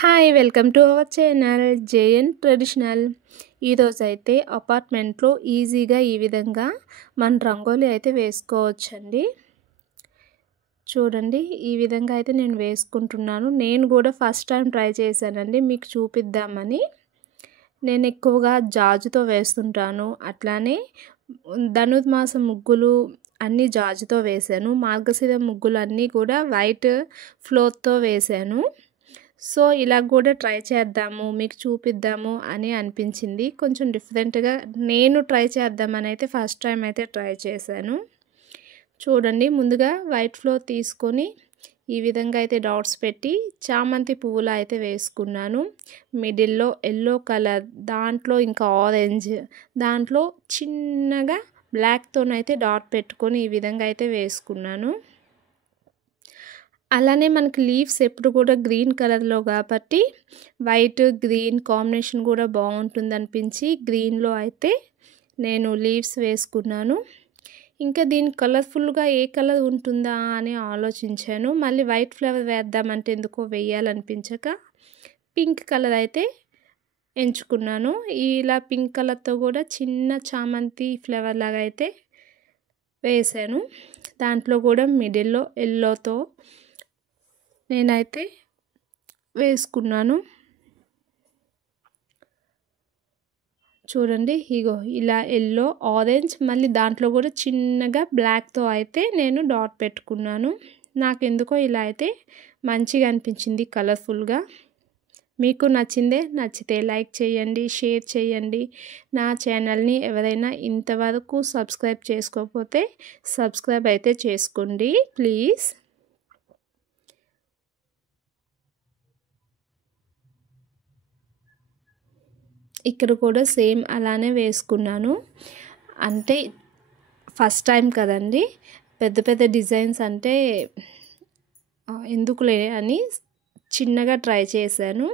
Hi welcome to our channel JN traditional. ఈరోజైతే అపార్ట్మెంట్లో ఈజీగా ఈ విధంగా మన రంగోలీ అయితే వేసుకోవచ్చండి. చూడండి, ఈ విధంగా అయితే నేను వేసుకుంటున్నాను. నేను కూడా ఫస్ట్ టైం ట్రై చేశానండి, మీకు చూపిద్దామని. నేను ఎక్కువగా జాజుతో వేస్తుంటాను, అట్లానే ధనుర్మాస ముగ్గులు అన్నీ జాజుతో వేశాను. మార్గశిర ముగ్గులు అన్నీ కూడా వైట్ ఫ్లోర్తో వేశాను. సో ఇలా కూడా ట్రై చేద్దాము, మీకు చూపిద్దాము అని అనిపించింది. కొంచెం డిఫరెంట్గా నేను ట్రై చేద్దామని అయితే ఫస్ట్ టైం అయితే ట్రై చేశాను. చూడండి, ముందుగా వైట్ ఫ్లోర్ తీసుకొని ఈ విధంగా అయితే డాట్స్ పెట్టి చామంతి పువ్వులు అయితే వేసుకున్నాను. మిడిల్లో ఎల్లో కలర్, దాంట్లో ఇంకా ఆరెంజ్, దాంట్లో చిన్నగా బ్లాక్తోనైతే డాట్ పెట్టుకొని ఈ విధంగా అయితే వేసుకున్నాను. అలానే మనకి లీవ్స్ ఎప్పుడు కూడా గ్రీన్ కలర్లో కాబట్టి వైట్ గ్రీన్ కాంబినేషన్ కూడా బాగుంటుంది అనిపించి గ్రీన్లో అయితే నేను లీవ్స్ వేసుకున్నాను. ఇంకా దీని కలర్ఫుల్గా ఏ కలర్ ఉంటుందా అని ఆలోచించాను. మళ్ళీ వైట్ ఫ్లవర్ వేద్దామంటే ఎందుకో వేయాలనిపించక పింక్ కలర్ అయితే ఎంచుకున్నాను. ఇలా పింక్ కలర్తో కూడా చిన్న చామంతి ఫ్లవర్ లాగా అయితే వేసాను. దాంట్లో కూడా మిడిల్లో ఎల్లోతో నేనైతే వేసుకున్నాను. చూడండి, ఇగో ఇలా ఎల్లో ఆరెంజ్, మళ్ళీ దాంట్లో కూడా చిన్నగా బ్లాక్తో అయితే నేను డాట్ పెట్టుకున్నాను. నాకు ఎందుకో ఇలా అయితే మంచిగా అనిపించింది కలర్ఫుల్గా. మీకు నచ్చితే లైక్ చేయండి, షేర్ చేయండి. నా ఛానల్ని ఎవరైనా ఇంతవరకు సబ్స్క్రైబ్ చేసుకోకపోతే సబ్స్క్రైబ్ అయితే చేసుకోండి ప్లీజ్. ఇక్కడ కూడా సేమ్ అలానే వేసుకున్నాను. అంటే ఫస్ట్ టైం కదండి, పెద్ద పెద్ద డిజైన్స్ అంటే ఎందుకులే అని చిన్నగా ట్రై చేశాను.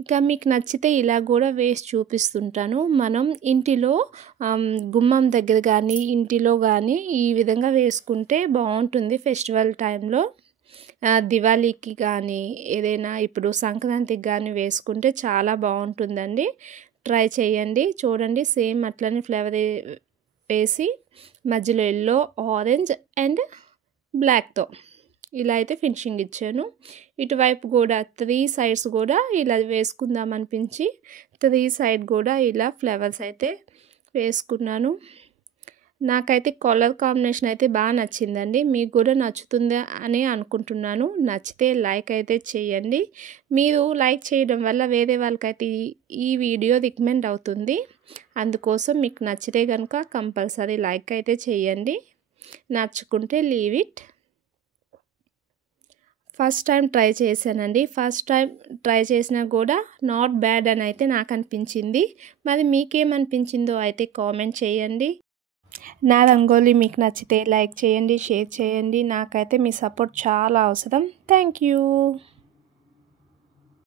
ఇంకా మీకు నచ్చితే ఇలా కూడా వేసి చూపిస్తుంటాను. మనం ఇంటిలో గుమ్మం దగ్గర కానీ ఇంటిలో కానీ ఈ విధంగా వేసుకుంటే బాగుంటుంది. ఫెస్టివల్ టైంలో దివాళీకి కానీ ఏదైనా ఇప్పుడు సంక్రాంతికి కానీ వేసుకుంటే చాలా బాగుంటుందండి. ట్రై చేయండి. చూడండి, సేమ్ అట్లనే ఫ్లేవర్ వేసి మధ్యలో ఎల్లో ఆరెంజ్ అండ్ బ్లాక్తో ఇలా అయితే ఫినిషింగ్ ఇచ్చాను. ఇటువైపు కూడా 3 సైడ్స్ కూడా ఇలా వేసుకుందాం అనిపించి 3 సైడ్ కూడా ఇలా ఫ్లవర్స్ అయితే వేసుకున్నాను. నాకైతే కలర్ కాంబినేషన్ అయితే బాగా నచ్చిందండి. మీకు కూడా నచ్చుతుంది అని అనుకుంటున్నాను. నచ్చితే లైక్ అయితే చేయండి. మీరు లైక్ చేయడం వల్ల వేరే వాళ్ళకైతే ఈ వీడియో రికమెండ్ అవుతుంది. అందుకోసం మీకు నచ్చితే కనుక కంపల్సరీ లైక్ అయితే చేయండి. నచ్చుకుంటే leave it. First time try చేశానండి. ఫస్ట్ టైం ట్రై చేసినా కూడా నాట్ బ్యాడ్ అని అయితే నాకు అనిపించింది. మరి మీకేమనిపించిందో అయితే కామెంట్ చేయండి. నా రంగోలీ మీకు నచ్చితే లైక్ చేయండి, షేర్ చేయండి. నాకైతే మీ సపోర్ట్ చాలా అవసరం. Thank you.